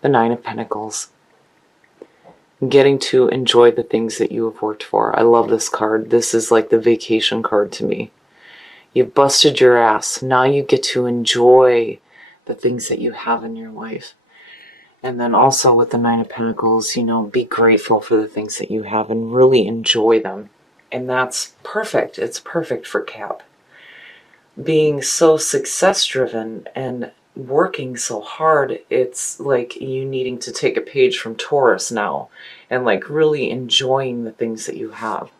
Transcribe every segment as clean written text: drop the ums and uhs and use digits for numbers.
the Nine of Pentacles. Getting to enjoy the things that you have worked for. I love this card. This is like the vacation card to me. You've busted your ass. Now you get to enjoy the things that you have in your life. And then also with the Nine of Pentacles, you know, be grateful for the things that you have and really enjoy them. And that's perfect. It's perfect for Cap. Being so success-driven and working so hard, it's like you needing to take a page from Taurus now and like really enjoying the things that you have.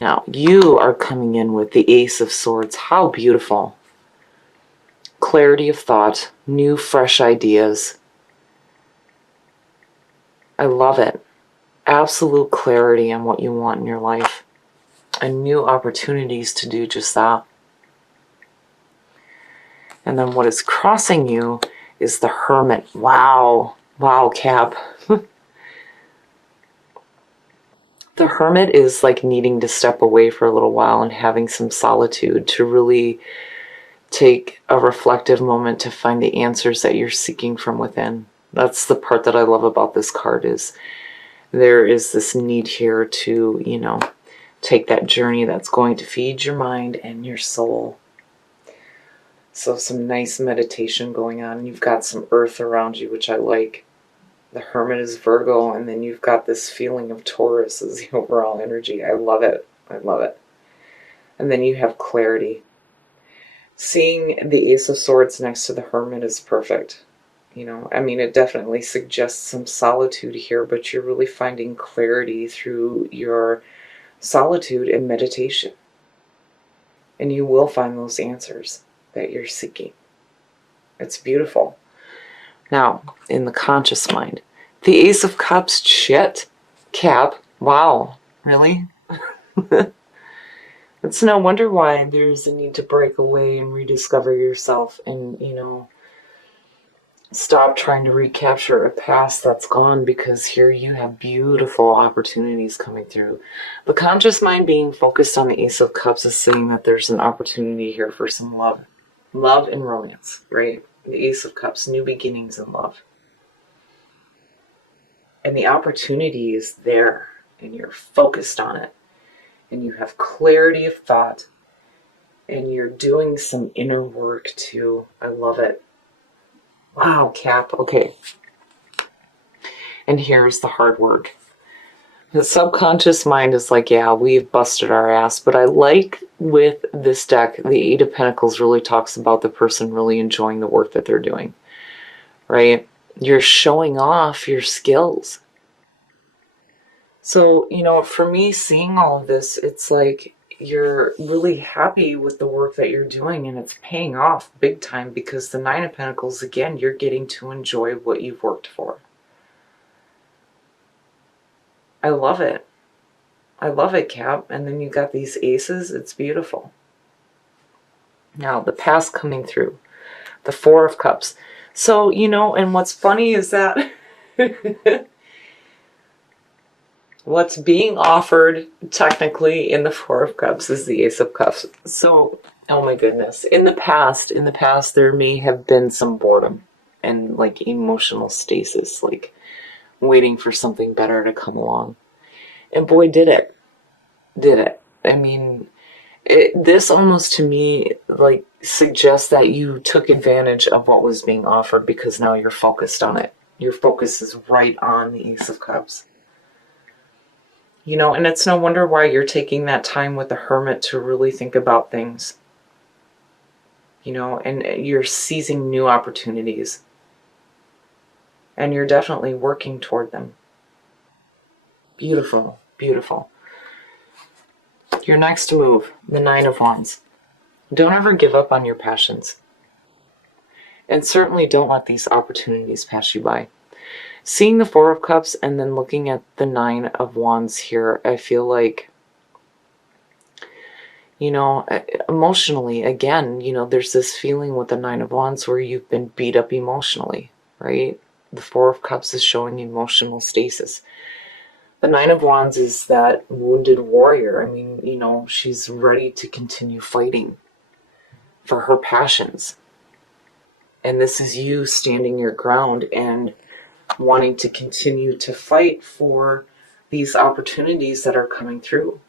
Now, you are coming in with the Ace of Swords. How beautiful. Clarity of thought, new, fresh ideas. I love it. Absolute clarity on what you want in your life and new opportunities to do just that. And then what is crossing you is the Hermit. Wow. Wow, Cap. The Hermit is like needing to step away for a little while and having some solitude to really take a reflective moment to find the answers that you're seeking from within. That's the part that I love about this card, is there is this need here to, you know, take that journey that's going to feed your mind and your soul. So some nice meditation going on. You've got some earth around you, which I like. The Hermit is Virgo, and then you've got this feeling of Taurus as the overall energy. I love it. I love it. And then you have clarity. Seeing the Ace of Swords next to the Hermit is perfect. You know, I mean, it definitely suggests some solitude here, but you're really finding clarity through your solitude and meditation. And you will find those answers that you're seeking. It's beautiful. Now, in the conscious mind, the Ace of Cups, shit, Cap, wow, really? It's no wonder why there's a need to break away and rediscover yourself and, you know, stop trying to recapture a past that's gone, because here you have beautiful opportunities coming through. The conscious mind being focused on the Ace of Cups is saying that there's an opportunity here for some love. Love and romance, right? The Ace of Cups, new beginnings in love. And the opportunity is there, and you're focused on it. And you have clarity of thought. And you're doing some inner work too. I love it. Wow, Cap. Okay. And here's the hard work. The subconscious mind is like, yeah, we've busted our ass. But I like with this deck, the Eight of Pentacles really talks about the person really enjoying the work that they're doing. Right? You're showing off your skills. So, you know, for me, seeing all of this, it's like you're really happy with the work that you're doing, and it's paying off big time, because the Nine of Pentacles, again, you're getting to enjoy what you've worked for. I love it. I love it, Cap. And then you got these aces. It's beautiful. Now, the past coming through. The Four of Cups. So, you know, and what's funny is that what's being offered technically in the Four of Cups is the Ace of Cups. So, oh my goodness. In the past, there may have been some boredom and like emotional stasis, like waiting for something better to come along. And boy, did it. Did it. I mean, this almost to me like suggests that you took advantage of what was being offered, because now you're focused on it. Your focus is right on the Ace of Cups. You know, and it's no wonder why you're taking that time with the Hermit to really think about things. You know, and you're seizing new opportunities. And you're definitely working toward them. Beautiful, beautiful. Your next move, the Nine of Wands. Don't ever give up on your passions. And certainly don't let these opportunities pass you by. Seeing the Four of Cups and then looking at the Nine of Wands here, I feel like, you know, emotionally, again, you know, there's this feeling with the Nine of Wands where you've been beat up emotionally, right? The Four of Cups is showing emotional stasis. The Nine of Wands is that wounded warrior. I mean, you know, she's ready to continue fighting for her passions. And this is you standing your ground and wanting to continue to fight for these opportunities that are coming through.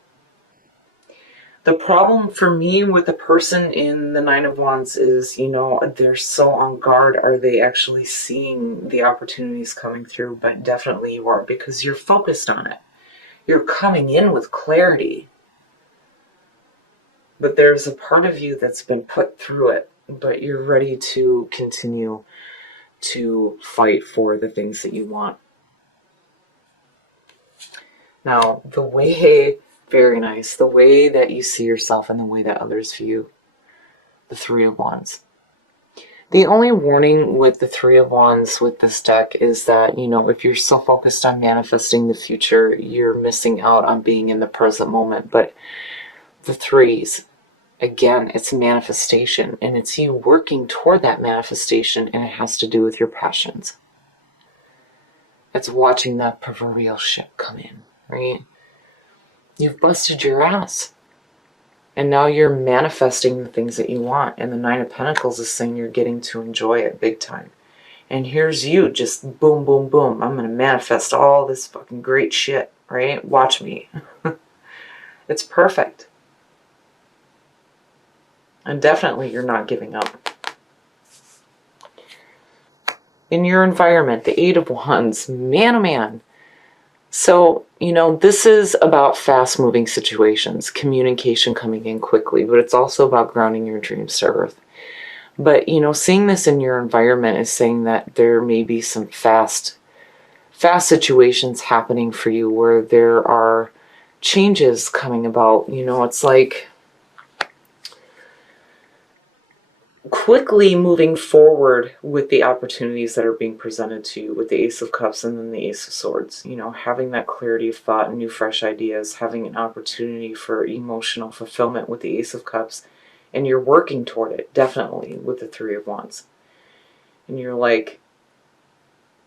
The problem for me with the person in the Nine of Wands is, they're so on guard. Are they actually seeing the opportunities coming through? But definitely you are, because you're focused on it. You're coming in with clarity. But there's a part of you that's been put through it, but you're ready to continue to fight for the things that you want. Now, very nice, the way that you see yourself and the way that others view the Three of Wands. The only warning with the Three of Wands with this deck is that, if you're so focused on manifesting the future, you're missing out on being in the present moment. But the threes, again, it's manifestation, and it's you working toward that manifestation, and it has to do with your passions. It's watching that proverbial ship come in, right? You've busted your ass. And now you're manifesting the things that you want. And the Nine of Pentacles is saying you're getting to enjoy it big time. And here's you just boom, boom, boom. I'm going to manifest all this fucking great shit, right? Watch me. It's perfect. And definitely you're not giving up. In your environment, the Eight of Wands, man, oh man. So, this is about fast-moving situations, communication coming in quickly, but it's also about grounding your dreams to earth. But, seeing this in your environment is saying that there may be some fast situations happening for you where there are changes coming about. It's like quickly moving forward with the opportunities that are being presented to you with the Ace of Cups and then the Ace of Swords. Having that clarity of thought and new fresh ideas, having an opportunity for emotional fulfillment with the Ace of Cups, and you're working toward it, definitely, with the Three of Wands. And you're like,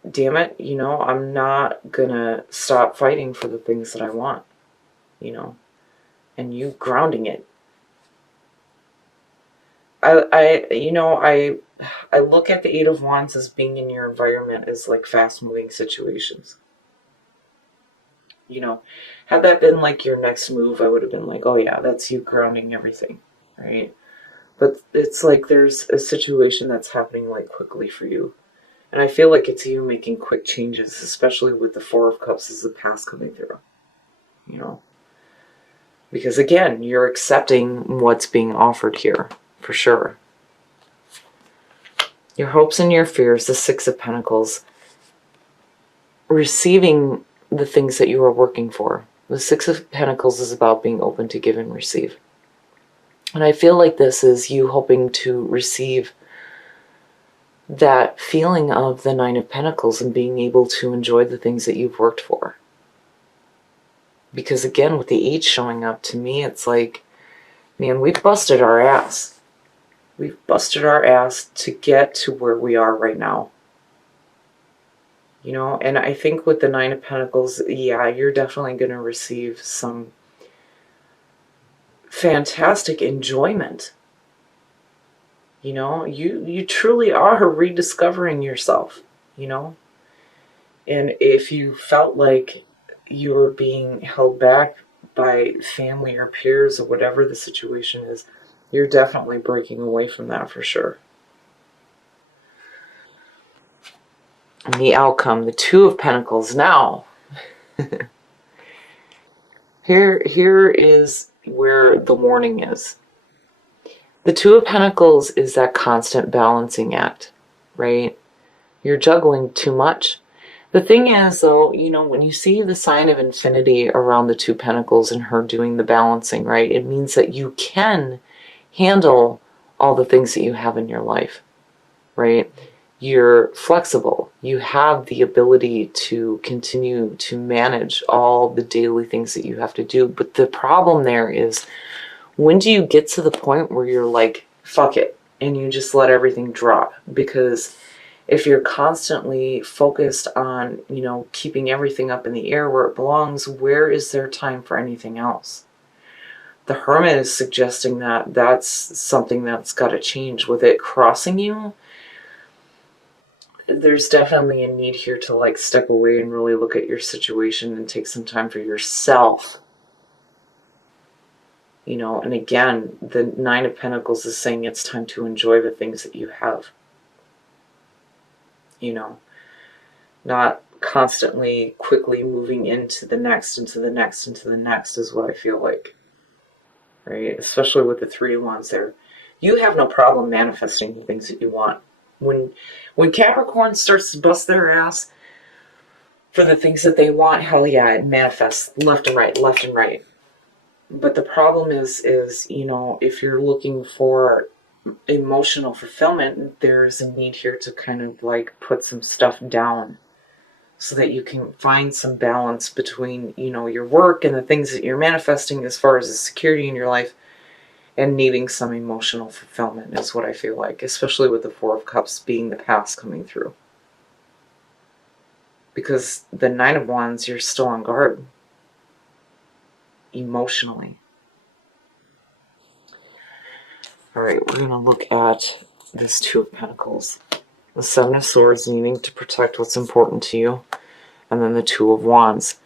damn it, I'm not gonna stop fighting for the things that I want, and you grounding it. I look at the Eight of Wands as being in your environment as like fast-moving situations. Had that been like your next move, I would have been like, oh yeah, that's you grounding everything, right? But it's like there's a situation that's happening like quickly for you. And I feel like it's you making quick changes, especially with the Four of Cups as the past coming through, Because again, you're accepting what's being offered here. For sure. Your hopes and your fears, the Six of Pentacles. Receiving the things that you are working for. The Six of Pentacles is about being open to give and receive. And I feel like this is you hoping to receive that feeling of the Nine of Pentacles and being able to enjoy the things that you've worked for. Because again, with the 8 showing up, to me, it's like, man, we've busted our ass. We've busted our ass to get to where we are right now. And I think with the Nine of Pentacles, yeah, you're definitely going to receive some fantastic enjoyment. You truly are rediscovering yourself, And if you felt like you were being held back by family or peers or whatever the situation is, you're definitely breaking away from that for sure. And the outcome, the Two of Pentacles. Now, here is where the warning is. The Two of Pentacles is that constant balancing act, right? You're juggling too much. The thing is, though, when you see the sign of infinity around the Two Pentacles and her doing the balancing, right, it means that you can handle all the things that you have in your life, right? You're flexible. You have the ability to continue to manage all the daily things that you have to do. But the problem there is, when do you get to the point where you're like, fuck it, and you just let everything drop? Because if you're constantly focused on, keeping everything up in the air where it belongs, where is there time for anything else? The Hermit is suggesting that that's something that's got to change. With it crossing you, there's definitely a need here to like step away and really look at your situation and take some time for yourself. You know, and again, the Nine of Pentacles is saying it's time to enjoy the things that you have. You know, not constantly quickly moving into the next, into the next, into the next is what I feel like. Right? Especially with the Three of Wands there. You have no problem manifesting the things that you want. When Capricorn starts to bust their ass for the things that they want, hell yeah, it manifests left and right, left and right. But the problem is, you know, if you're looking for emotional fulfillment, there's a need here to kind of like put some stuff down so that you can find some balance between, you know, your work and the things that you're manifesting as far as the security in your life and needing some emotional fulfillment is what I feel like, especially with the Four of Cups being the past coming through. Because the Nine of Wands, you're still on guard emotionally. All right, we're going to look at this Two of Pentacles. The Seven of Swords, needing to protect what's important to you. And then the Two of Wands.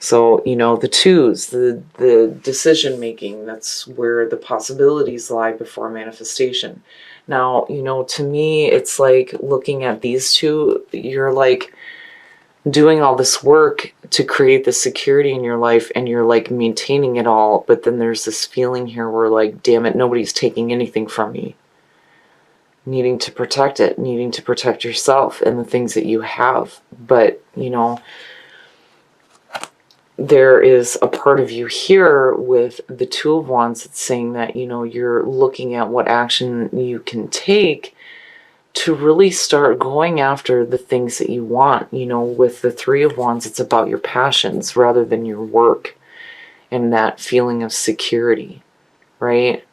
So, you know, the twos, the decision making, that's where the possibilities lie before manifestation. Now, you know, to me, it's like looking at these two, you're like doing all this work to create the security in your life and you're like maintaining it all. But then there's this feeling here where like, damn it, nobody's taking anything from me. Needing to protect it, needing to protect yourself and the things that you have. But, you know, there is a part of you here with the Two of Wands that's saying that, you know, you're looking at what action you can take to really start going after the things that you want. You know, with the Three of Wands, it's about your passions rather than your work and that feeling of security, right?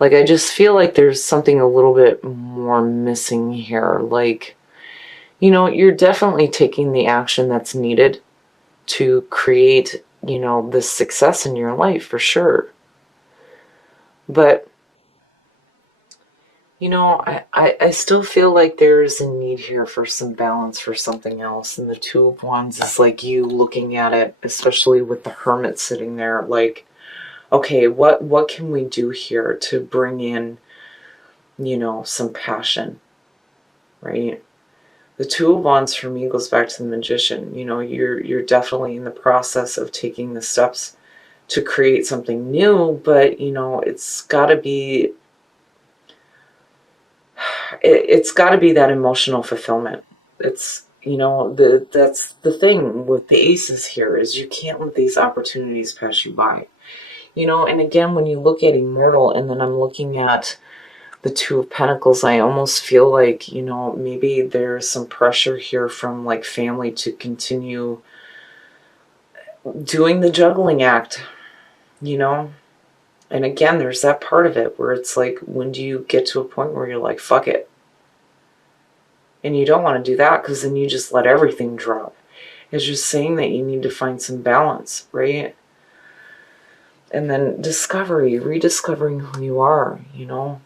Like, I just feel like there's something a little bit more missing here. Like, you know, you're definitely taking the action that's needed to create, you know, this success in your life for sure. But, you know, I still feel like there's a need here for some balance for something else. And the Two of Wands is like you looking at it, especially with the Hermit sitting there, like, okay, what can we do here to bring in, you know, some passion, right? The Two of Wands for me goes back to the Magician. You know, you're definitely in the process of taking the steps to create something new, but you know, it's got to be that emotional fulfillment. It's, you know, that's the thing with the aces here is you can't let these opportunities pass you by. You know, and again, when you look at Immortal and then I'm looking at the Two of Pentacles, I almost feel like, you know, maybe there's some pressure here from like family to continue doing the juggling act, you know? And again, there's that part of it where it's like, when do you get to a point where you're like, fuck it? And you don't want to do that because then you just let everything drop. It's just saying that you need to find some balance, right? And then discovery, rediscovering who you are, you know?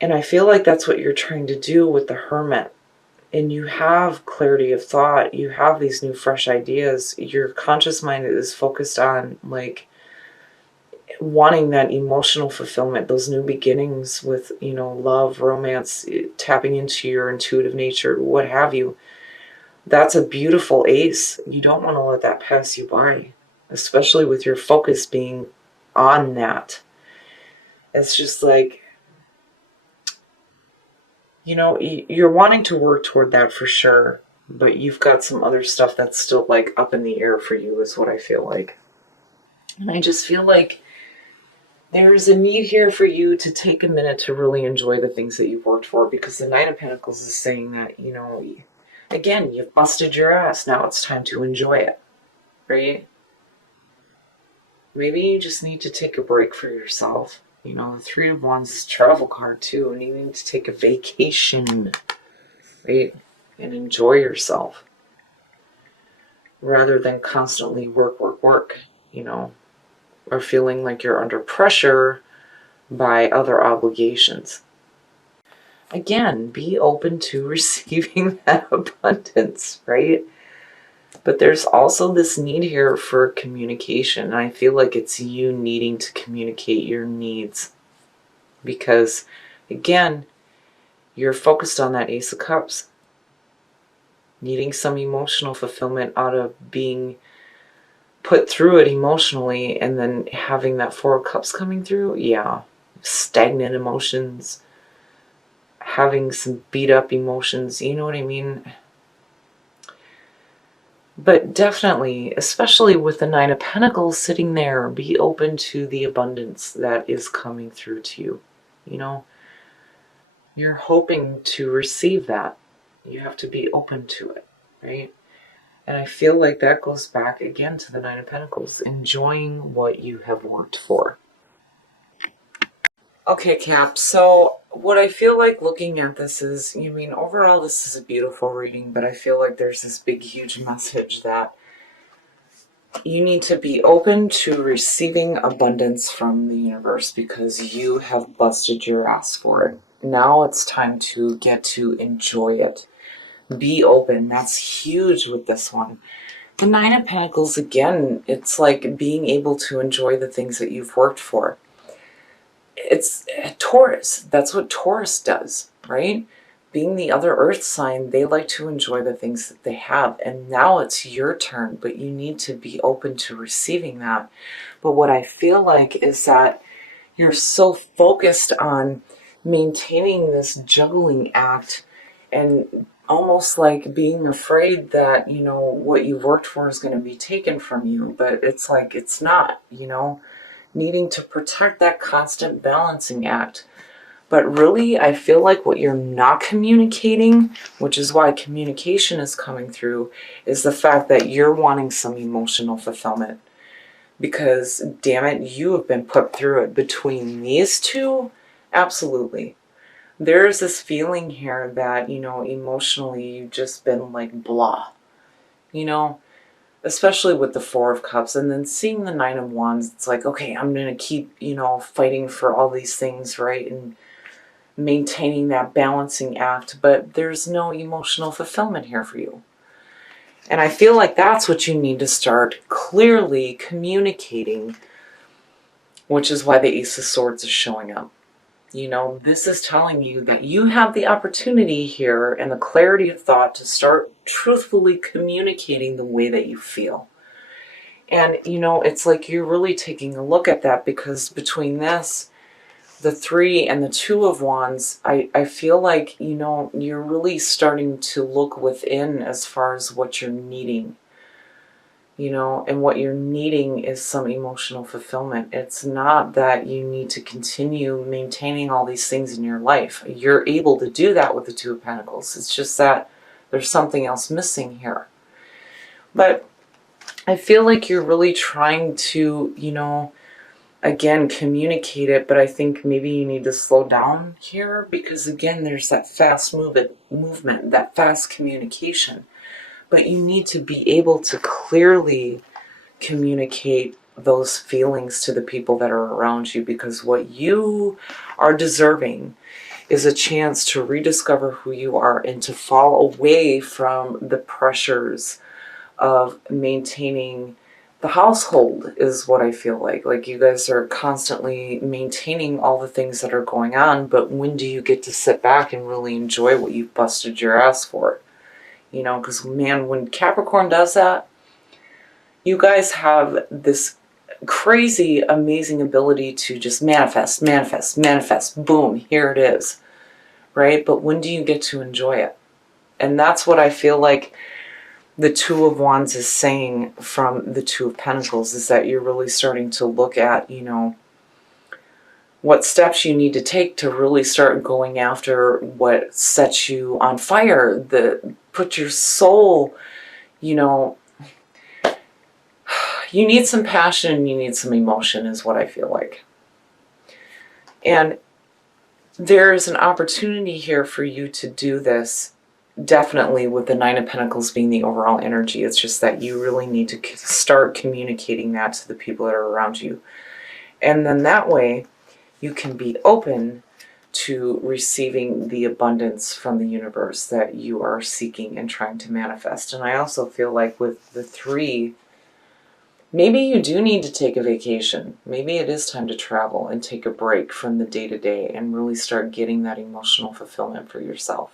And I feel like that's what you're trying to do with the Hermit. And you have clarity of thought. You have these new, fresh ideas. Your conscious mind is focused on, like, wanting that emotional fulfillment, those new beginnings with, you know, love, romance, tapping into your intuitive nature, what have you. That's a beautiful ace. You don't want to let that pass you by, especially with your focus being on that. It's just like, you know, you're wanting to work toward that for sure, but you've got some other stuff that's still like up in the air for you is what I feel like. And I just feel like there's a need here for you to take a minute to really enjoy the things that you've worked for, because the Knight of Pentacles is saying that, you know, again, you've busted your ass. Now it's time to enjoy it, right? Maybe you just need to take a break for yourself. You know, the Three of Wands is a travel card too, and you need to take a vacation, right? And enjoy yourself rather than constantly work, work, work, you know, or feeling like you're under pressure by other obligations. again, be open to receiving that abundance, right? But there's also this need here for communication. And I feel like it's you needing to communicate your needs because, again, you're focused on that Ace of Cups. Needing some emotional fulfillment out of being put through it emotionally, and then having that Four of Cups coming through. Yeah. Stagnant emotions, having some beat up emotions, you know what I mean? But definitely, especially with the Nine of Pentacles sitting there, be open to the abundance that is coming through to you. You know, you're hoping to receive that. You have to be open to it, right? And I feel like that goes back again to the Nine of Pentacles, enjoying what you have worked for. Okay, Cap. So, what I feel like looking at this is, I mean, overall, this is a beautiful reading, but I feel like there's this big, huge message that you need to be open to receiving abundance from the universe because you have busted your ass for it. Now it's time to get to enjoy it. Be open. That's huge with this one. The Nine of Pentacles, again, it's like being able to enjoy the things that you've worked for. It's Taurus. That's what Taurus does, right? Being the other earth sign, they like to enjoy the things that they have. And now it's your turn, but you need to be open to receiving that. But what I feel like is that you're so focused on maintaining this juggling act and almost like being afraid that, what you've worked for is going to be taken from you. But it's like, it's not, needing to protect that constant balancing act. But really, I feel like what you're not communicating, which is why communication is coming through, is the fact that you're wanting some emotional fulfillment. Because, damn it, you have been put through it. Between these two, absolutely. There's this feeling here that, emotionally you've just been like blah. Especially with the Four of Cups, and then seeing the Nine of Wands, it's like, okay, I'm going to keep, fighting for all these things, right? And maintaining that balancing act, but there's no emotional fulfillment here for you. And I feel like that's what you need to start clearly communicating, which is why the Ace of Swords is showing up. This is telling you that you have the opportunity here and the clarity of thought to start truthfully communicating the way that you feel. And, it's like you're really taking a look at that because between this, the Three and the Two of Wands, I feel like, you're really starting to look within as far as what you're needing. And what you're needing is some emotional fulfillment. It's not that you need to continue maintaining all these things in your life. You're able to do that with the Two of Pentacles. It's just that there's something else missing here. But I feel like you're really trying to, again, communicate it, but I think maybe you need to slow down here because, again, there's that fast movement, that fast communication. But you need to be able to clearly communicate those feelings to the people that are around you because what you are deserving is a chance to rediscover who you are and to fall away from the pressures of maintaining the household is what I feel like. Like you guys are constantly maintaining all the things that are going on, but when do you get to sit back and really enjoy what you've busted your ass for? Because man, when Capricorn does that, you guys have this crazy, amazing ability to just manifest, manifest, manifest. Boom, here it is, right? But when do you get to enjoy it? And that's what I feel like the Two of Wands is saying from the Two of Pentacles is that you're really starting to look at, what steps you need to take to really start going after what sets you on fire, put your soul, you need some passion and you need some emotion is what I feel like. And there is an opportunity here for you to do this, definitely with the Nine of Pentacles being the overall energy. It's just that you really need to start communicating that to the people that are around you. And then that way you can be open to receiving the abundance from the universe that you are seeking and trying to manifest. And I also feel like with the 3, maybe you do need to take a vacation. Maybe it is time to travel and take a break from the day-to-day and really start getting that emotional fulfillment for yourself.